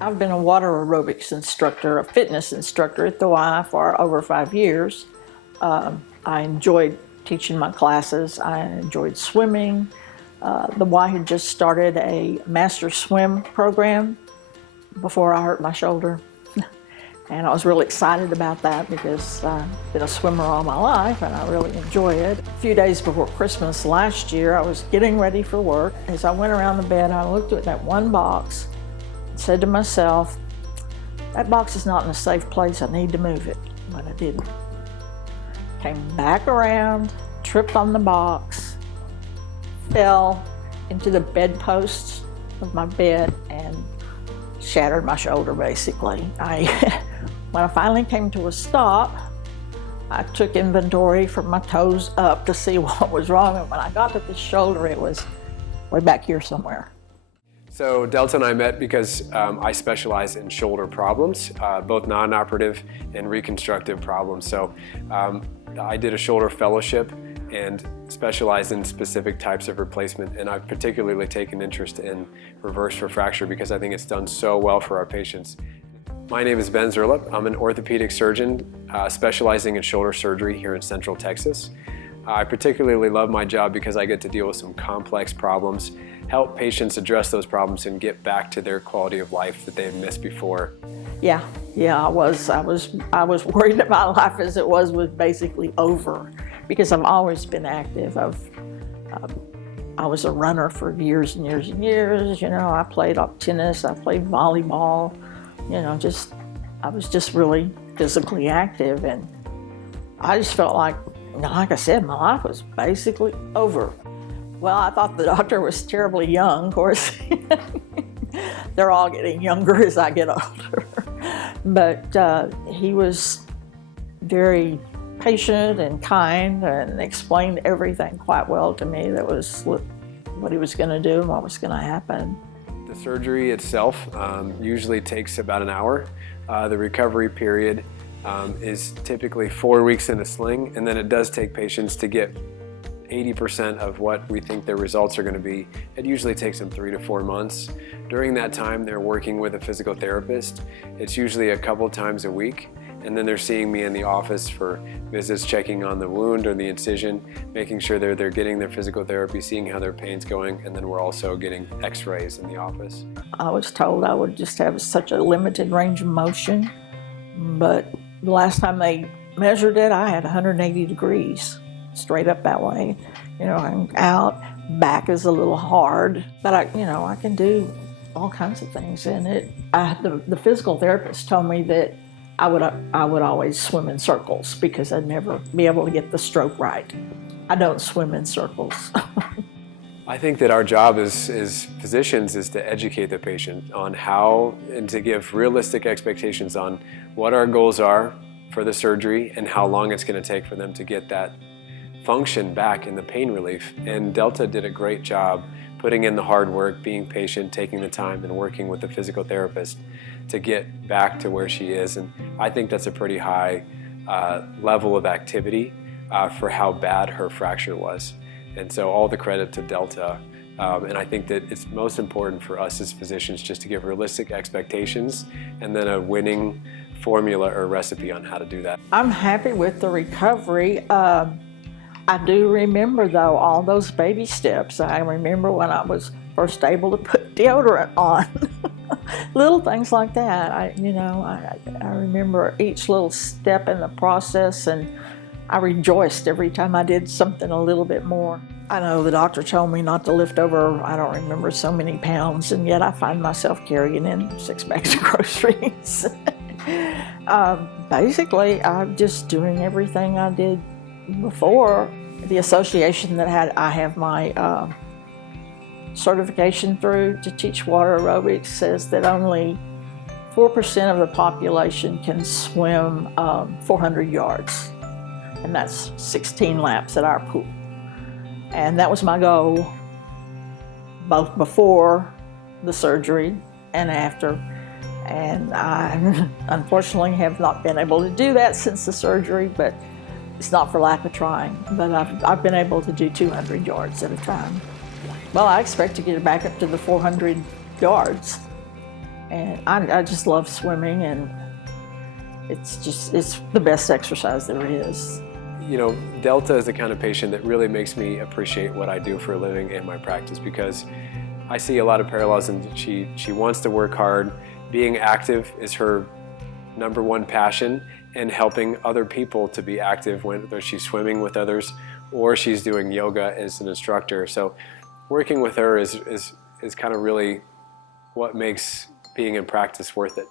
I've been a water aerobics instructor, a fitness instructor at the Y for over 5 years. I enjoyed teaching my classes. I enjoyed swimming. The Y had just started a master swim program before I hurt my shoulder. And I was really excited about that because I've been a swimmer all my life and I really enjoy it. A few days before Christmas last year, I was getting ready for work. As I went around the bed, I looked at that one box and said to myself, that box is not in a safe place, I need to move it. But I didn't. Came back around, tripped on the box, fell into the bedposts of my bed and shattered my shoulder basically. When I finally came to a stop, I took inventory from my toes up to see what was wrong, and when I got to the shoulder, it was way back here somewhere. So Delta and I met because I specialize in shoulder problems, both non-operative and reconstructive problems. So I did a shoulder fellowship and specialized in specific types of replacement, and I've particularly taken interest in reverse for fracture because I think it's done so well for our patients. My name is Ben Szerlip. I'm an orthopedic surgeon specializing in shoulder surgery here in Central Texas. I particularly love my job because I get to deal with some complex problems, help patients address those problems and get back to their quality of life that they've missed before. Yeah, I was worried that my life as it was basically over because I've always been active. I was a runner for years and years and years. You know, I played tennis, I played volleyball. You know, I was just really physically active, and I just felt like I said, my life was basically over. Well, I thought the doctor was terribly young. Of course, they're all getting younger as I get older. But he was very patient and kind and explained everything quite well to me. That was what he was going to do and what was going to happen. The surgery itself usually takes about an hour. The recovery period is typically 4 weeks in a sling, and then it does take patients to get 80% of what we think their results are going to be. It usually takes them 3 to 4 months. During that time, they're working with a physical therapist. It's usually a couple times a week, and then they're seeing me in the office for visits, checking on the wound or the incision, making sure they're getting their physical therapy, seeing how their pain's going, and then we're also getting x-rays in the office. I was told I would just have such a limited range of motion, but the last time they measured it, I had 180 degrees, straight up that way. You know, I'm out, back is a little hard, but I can do all kinds of things in it. The physical therapist told me that I would always swim in circles because I'd never be able to get the stroke right. I don't swim in circles. I think that our job as physicians is to educate the patient on how and to give realistic expectations on what our goals are for the surgery and how long it's going to take for them to get that function back in the pain relief. And Delta did a great job putting in the hard work, being patient, taking the time, and working with the physical therapist to get back to where she is. And I think that's a pretty high level of activity for how bad her fracture was. And so all the credit to Delta. And I think that it's most important for us as physicians just to give realistic expectations and then a winning formula or recipe on how to do that. I'm happy with the recovery. I do remember, though, all those baby steps. I remember when I was first able to put deodorant on. Little things like that. I remember each little step in the process, and I rejoiced every time I did something a little bit more. I know the doctor told me not to lift over, I don't remember, so many pounds, and yet I find myself carrying in 6 bags of groceries. Basically, I'm just doing everything I did before. The association that I have my certification through to teach water aerobics says that only 4% of the population can swim 400 yards, and that's 16 laps at our pool. And that was my goal, both before the surgery and after. And I unfortunately have not been able to do that since the surgery, but it's not for lack of trying. But I've been able to do 200 yards at a time. Well, I expect to get it back up to the 400 yards. And I just love swimming, and it's the best exercise there is. You know, Delta is the kind of patient that really makes me appreciate what I do for a living in my practice, because I see a lot of parallels, and she wants to work hard. Being active is her #1 passion, and helping other people to be active, whether she's swimming with others or she's doing yoga as an instructor. So working with her is kind of really what makes being in practice worth it.